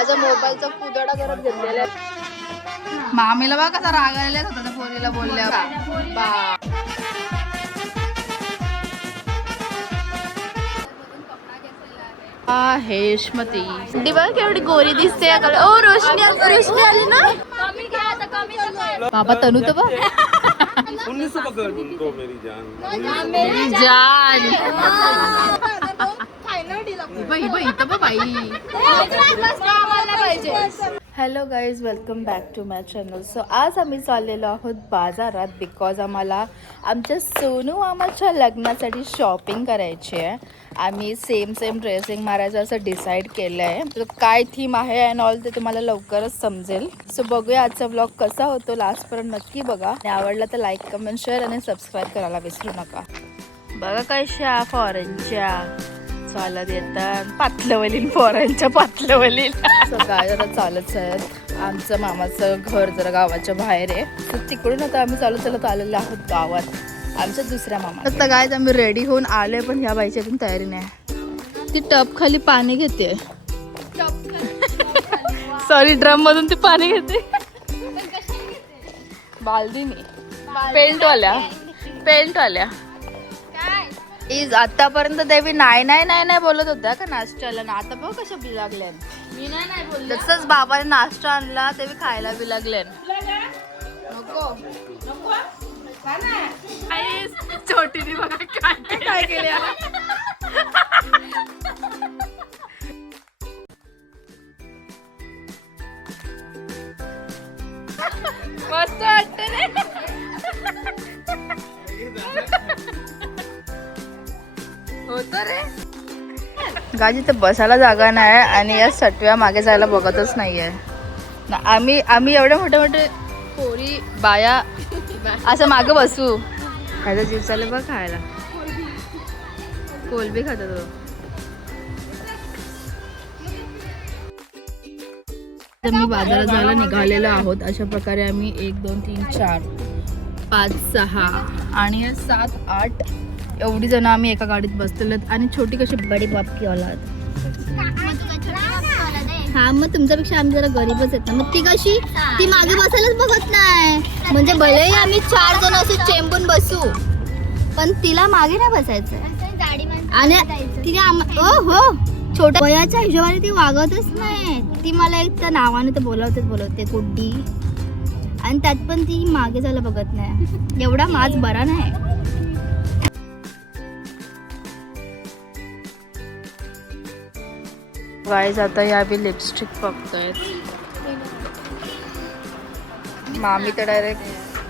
माझा मोबाईलचा कुदडा करत घेतलेला आहे. मामीला बघा कसा राग आलेला होता त्या पोरीला बोलल्यावर. हेशमती ती बघ केवढी गोरी दिसते. ओ रोशनी आली ना. बाबा तनू तर बघ. मेरी जान hello guys, welcome back to my channel. So आज आम्ही चाललेलो आहोत बाजारात बिकॉज आम्हाला आमच्या सोनू मामाच्या लग्नासाठी शॉपिंग करायची आहे. आम्ही सेम ड्रेसिंग मारायचं असं डिसाईड केलं आहे. तर काय थीम आहे अँड ऑल ते तुम्हाला लवकरच समजेल. सो बघूया आजचा ब्लॉग कसा होतो, लास्टपर्यंत नक्की बघा. आणि आवडला तर लाईक, कमेंट, शेअर आणि सबस्क्राईब करायला विसरू नका. बघा कशा फॉरेनच्या चालत येतात, पातलवलीन फॉरेनच्या पातलवलीन. काय जरा चालत आहेत. आमचं मामाचं घर जरा गावाच्या बाहेर आहे, तर तिकडून आता आम्ही चालत आलेलो आहोत गावात आमच्या दुसऱ्या मामा. आता काय आम्ही रेडी होऊन आले, पण ह्या बाईची अजून तयारी नाही. ती टप खाली पाणी घेते. सॉरी, ड्रम मधून ती पाणी घेते. बालदीनी पेंटवाल्या इज आतापर्यंत देवी नाही बोलत होत्या का नाश्त्याला ना. आता बघ कशा बी लागल्या. मी नाही बोलले. तसंच बाबाने नाश्ता आणला ते खायला बी लागले. नको छोटीने बघा काय केले. मस्त वाटत नाही. गाजी तर बसायला जागा नाही आणि या सटव्या मागे जायला बघतच नाहीये. आम्ही एवढे मोठे पोरी बाया असं मागे बसू. खायचा जीव चालू बघ खायला. कोलबी खातो तो. तर मी बाजारात जायला निघालेलो आहोत. अशा प्रकारे आम्ही 1 2 3 4 5 6 आणि 7 8 एवढी जण आम्ही एका गाडीत बसलेलो. आणि छोटी कशी बडी बापकी औलाद. हा, मग तुमच्यापेक्षा आम्ही जरा गरीबच आहेत ना. मग ती कशी, ती मागे बसायलाच बघत नाही. म्हणजे भलेही आम्ही 4 जण असे चेंबून बसू, पण तिला मागे नाही बसायचं. आणि तिने हो छोट्या वयाच्या हिशोबाने ती वागतच नाही. ती मला एक तर नावाने तर बोलवते गुड्डी, आणि त्यात पण ती मागे जायला बघत नाही. एवढा माज बरा नाही. गाईज आता या बी लिपस्टिक बघतायत. मामी तर डायरेक्ट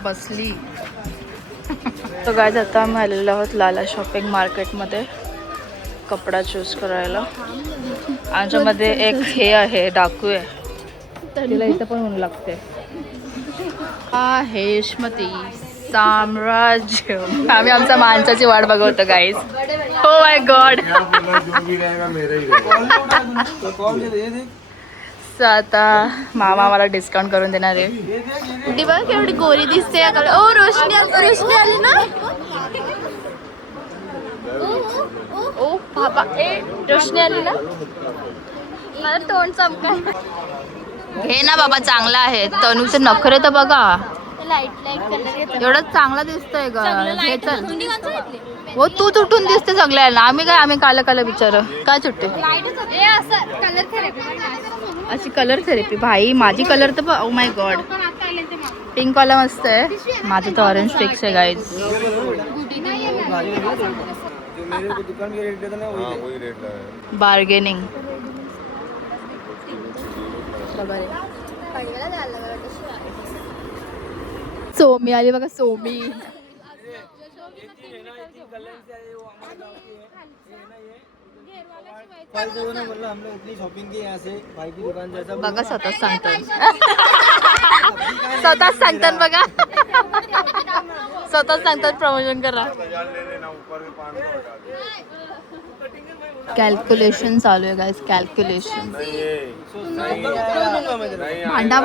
बसली. तर गाईज आता आम्ही आलेलो आहोत लाला शॉपिंग मार्केटमध्ये कपडा चूज करायला. आमच्यामध्ये एक हे आहे, डाकू आहे, तिला इथं पण ऊन लागते. हेशमती साम्राज्य. आम्ही आमच्या माणसाची वाट बघवतो गाईज. हो माय गॉड. आता मामा मला डिस्काउंट करून देणार आहे. ती बघ केवढी गोरी दिसते. ओ रोशनी आली ना. ओ बाबा, रोशनी आली ना. मला तोंड चमकाय. घे ना बाबा, चांगला आहे. तनूचं नखरे तर बघा. एवढं चांगला दिसतोय ग. हे चल. हो, तू तुटून दिसते सगळ्यांना. आम्ही काला विचार काय चुटते. अशी कलर थेरपी भाई. माझी कलर तर ओ माय गॉड, पिंक वाला मस्त आहे. माझं तर ऑरेंज फिक्स आहे गाईज. बार्गेनिंग. सोमी आली बघा. सोमी बघा स्वतःच सांगतात बघा. स्वतःच सांगतात प्रमोशन करा. कॅल्क्युलेशन चालू आहे गाईज. कॅल्क्युलेशन. भांडा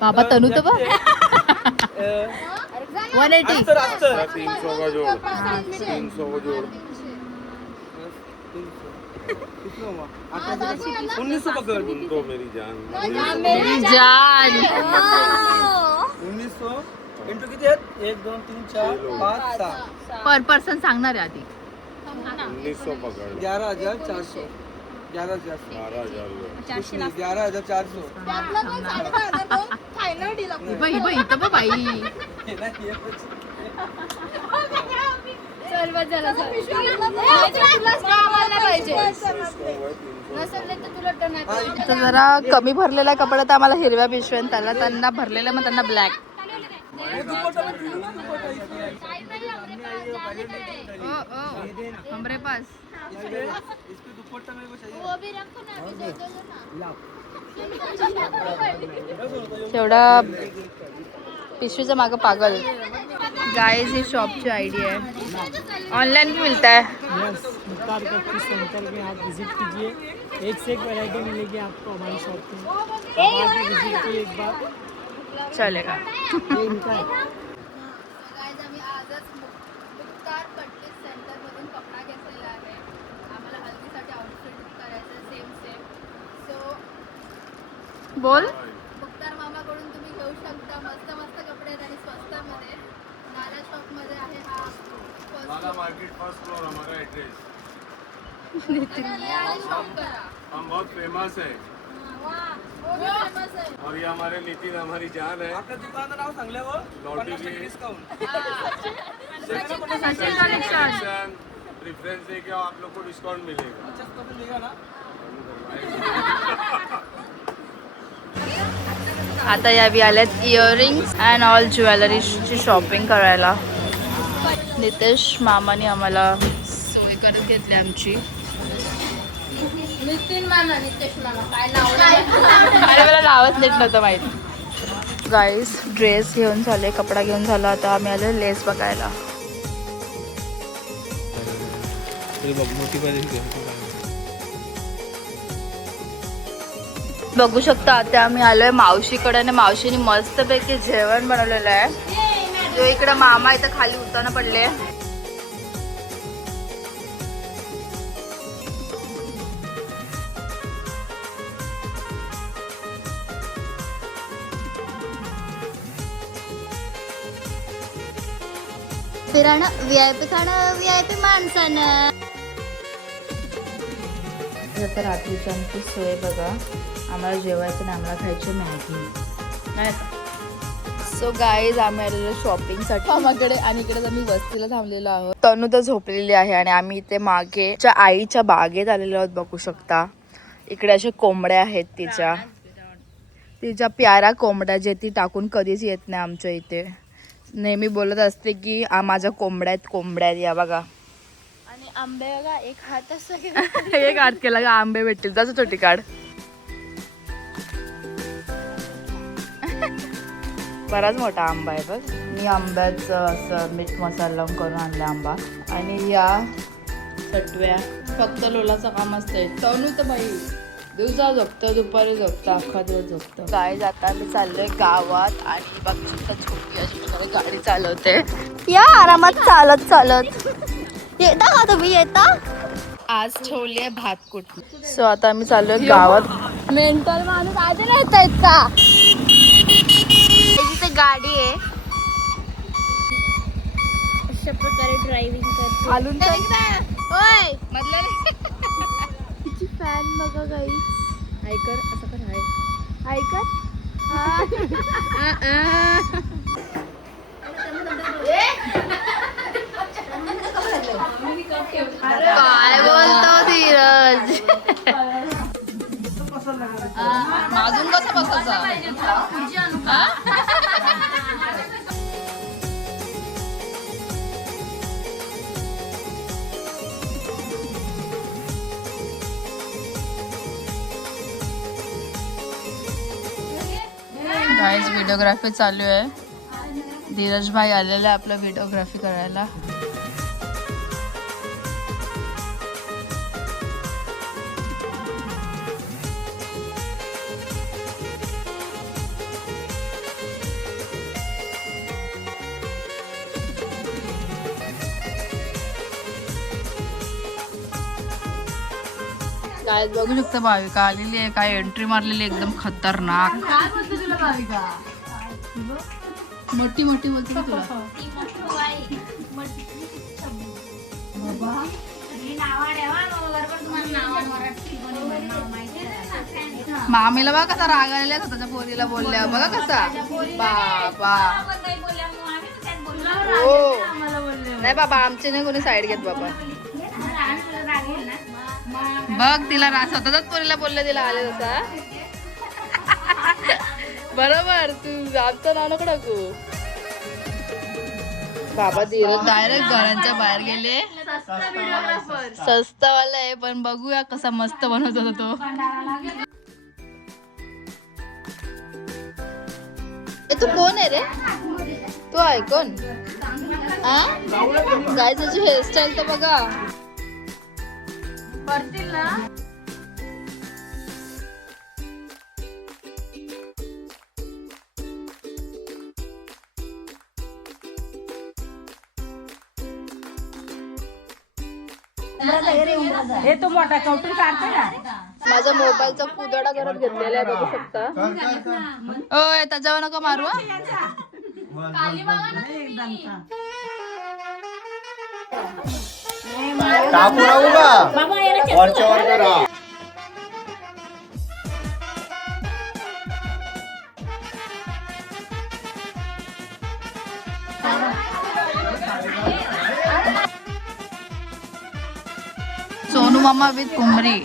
बाबा. तनू तर बघ 180. 300 का जोड़. $1900 पकड़। उनको मेरी जान। जान 1900 इंटू किती आहेत? 1 2 3 4 5 6 पर पर्सन सांगणार आहे आधी. 1900 पकड़। 11400 11400 11400 फायनल डील बाई बाई इथं बघ बाई. चल बस झालं तर जरा कमी भरलेला कपडा तर आम्हाला हिरव्या पिशव्या, त्याला त्यांना भरलेलं मग त्यांना ब्लॅक. हमरे पास तेवढा पिशवीच्या मागं पागल. गाइस ही शॉप की आइडिया है, ऑनलाइन भी मिलता है. यस, मुख्तार कपड़ी सेंटर में आप विजिट कीजिए, एक से एक वैरायटी मिलेगी आपको हमारी शॉप में. आप आके विजिट कीजिए एक बार. चलेगा. ये इनका है. आम्ही आजच मुख्तार पट्टी सेंटर मधून कपडा घेतलेला आहे. आम्हाला हल्दीसाठी आउटफिट करायचं सेम. सो बोल. मुख्तार मामाकडून तुम्ही घेऊ शकता. मस्त मस्त कपडे आहेत आणि स्वस्तामध्ये. नाला शॉप मध्ये आहे हा नाला मार्केट फर्स्ट फ्लोर हमारा एड्रेस. शॉप करा. हम बहुत फेमस है फेमस है. और ये हमारे नितिन हमारी जान है. आपल्या दुकानाचं नाव सांगल्यावर लॉटरी 50% डिस्काउंट. प्रेफरेंस देके आप लोग को डिस्काउंट मिलेगा. 50% मिलेगा ना. आता यावी आल्यात इयरिंग्स अँड ऑल ज्वेलरीची शॉपिंग करायला. नितेश मामाने आम्हाला सोय करून घेतली आमची. नितीन मामा नितेश मामा काय नाव अरे मला नावच नीट नव्हतं माहीत. गाईस ड्रेस घेऊन झाले, कपडा घेऊन झाला, आता आम्ही आलो लेस बघायला. बघू शकता आता आम्ही आलोय मावशीकडे आणि मावशीने मस्तपैकी जेवण बनवलेलं आहे. जो इकडे मामा इथं खाली उताना पडले. फिराणं VIP खाणं VIP माणसानं. आता रात्रीची आमची सोय बघा. आम्हाला जेवायचं आणि आम्हाला खायची मॅगी नाही का. सो गाईज आम्ही आलेलो शॉपिंगसाठी मामाकडे आणि इकडे आम्ही वस्तीला थांबलेलो आहोत. तनू तर झोपलेली आहे आणि आम्ही इथे मागे आईच्या बागेत आलेलो आहोत. बघू शकता इकडे अशा कोंबड्या आहेत तिच्या प्यारा कोंबड्या, जे ती टाकून कधीच येत नाही आमच्या इथे. नेहमी बोलत असते की माझ्या कोंबड्या आहेत या बघा. आणि आंबे बघा एक हात असं एक हात केला का आंबे भेटतील. जास्त छोटी काढ. बराच मोठा आंबा आहे बघ. मी आंब्याचं असं मीठ मसाला लावून करून आणला आंबा. आणि या चटव्या फक्त लोलाचं काम असतंय. तनू तर बाई दिवसा झोपतं, दुपारी झोपतं, अख्खा दिवस झोपतं. गाईज आता आम्ही चाललोय गावात आणि बघू शकता छोटी अशी प्रकारे गाडी चालवते. या आरामात चालत येता का तुम्ही? येता आज ठेवली आहे भातकुट. सो आता आम्ही चाललोय गावात. मेंटल माणूस आधी नाही येत आहेत का? इथे गाडी आहे अशा प्रकारे ड्रायव्हिंग करते. खालून तर होय मधलं तिची फॅन बघा गाईस. ऐकर असं कर आहे. ऐकत काय बोलतो धीरज. मागून कसं बसायचं. गाईज व्हिडिओग्राफी चालू आहे. धीरज भाई आलेला आहे आपलं व्हिडिओग्राफी करायला. काय बघू शकता भाविका आलेली आहे, काय एंट्री मारलेली आहे, एकदम खतरनाक. काय बोलतो तुला भाविका? मोठी मोठी बोलते का तुला? मामीला बघा कसा राग आलेला स्वतःच्या पोरीला बोलल्या, बघा कसा. बाबा हो नाही बाबा, आमचे नाही कोणी साईड घेत बाबा. बघ तिला स्वतःच पोरीला बोलले, तिला आले तसा. बरोबर, तू आमचं नाव नको टाकू. बाबा धीरज डायरेक्ट घरांच्या बाहेर गेले. सस्तावाला आहे पण बघूया कसा मस्त बनवत होता तो. तू कोण आहे रे? तू आहे कोण? काय त्याची हेअरस्टाईल तर बघा. पडतील ना. हे तो मोठा कौटून काढते का? माझा मोबाईलचा पुदडा करत घेतलेला आहे, बघू शकता. ओय त्याच्यावर नको मारू. टाकू राहू का वरच्या वर करा. सोनू मामा विथ कुमरी.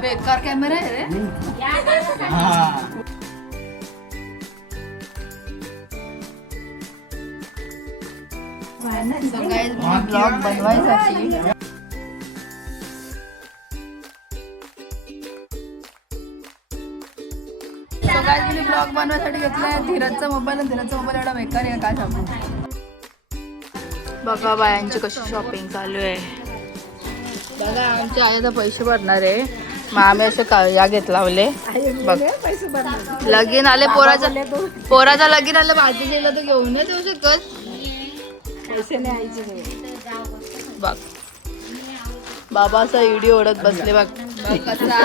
बेकार कॅमेरा आहे रे. ब्लॉग बनवायसाठी ब्लॉग बनवायसाठी घेतलाय धीरजचा मोबाईल. आणि धीरजचा मोबाईल एवढा बेकार आहे काय सांगू. बघा बायांची कशी शॉपिंग चालू आहे. बघा आमच्या आई आता पैसे भरणार आहे, मग आम्ही असे या घेत लावले. बघ लगीन आले, पोराचा लगीन आलं, भाजी गेलं तर घेऊनच येऊ शकत. बघ बाबाचा व्हिडिओ ओढत बसले. बघ कसा